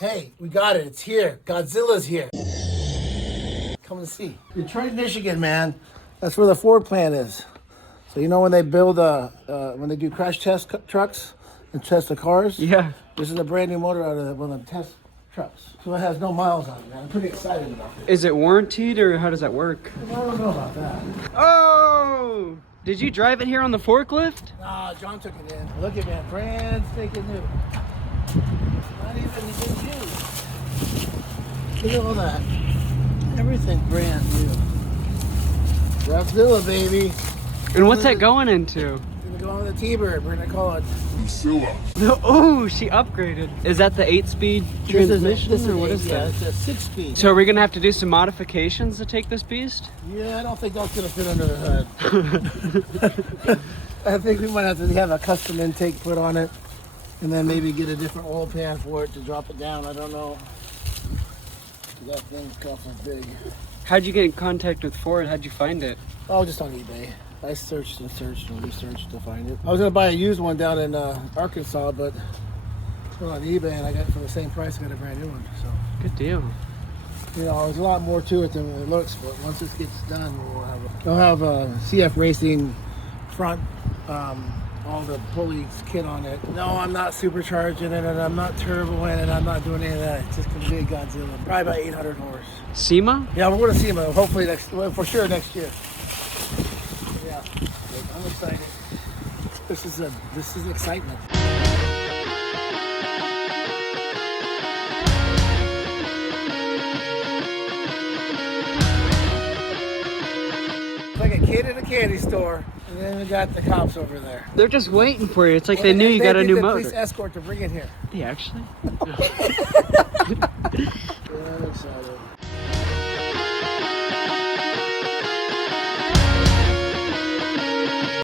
Hey, we got it. It's here. Godzilla's here. Come and see. Detroit, Michigan, man. That's where the Ford plant is. So you know when they build, when they do crash test trucks and test the cars? Yeah. This is a brand new motor out of one of the test trucks. So it has no miles on it, man. I'm pretty excited about it. Is it warranted or how does that work? I don't know about that. Oh! Did you drive it here on the forklift? Nah, John took it in. Look at that, brand stinking new. Not even been used. Look at all that. Everything brand new. Godzilla, baby. And what's that going into? It's gonna go on the tbird. We're gonna call it Godzilla. Oh, she upgraded. Is that the 8-speed transmission or what is that? It's a 6-speed. So are we gonna have to do some modifications to take this beast? Yeah, I don't think that's gonna fit under the hood. I think we might have to have a custom intake put on it, and then maybe get a different oil pan for it to drop it down. I don't know. That thing's awful big. How'd you get in contact with Ford? How'd you find it? Oh, just on eBay. I searched and searched and researched to find it. I was gonna buy a used one down in Arkansas, but went on eBay and I got it for the same price. I got a brand new one. So Good deal. you know, there's a lot more to it than it looks. But once this gets done, we'll have a CF Racing front, all the pulleys kit on it. No, I'm not supercharging it, and I'm not turboing it. I'm not doing any of that. It's just gonna be a Godzilla. Probably about 800 horse. SEMA? Yeah, we're gonna see him hopefully for sure next year. Yeah, I'm excited. This is excitement. Like a kid in a candy store, and then we got the cops over there. They're just waiting for you. It's like they knew you got a new They did the motor. police escort to bring it here. They actually?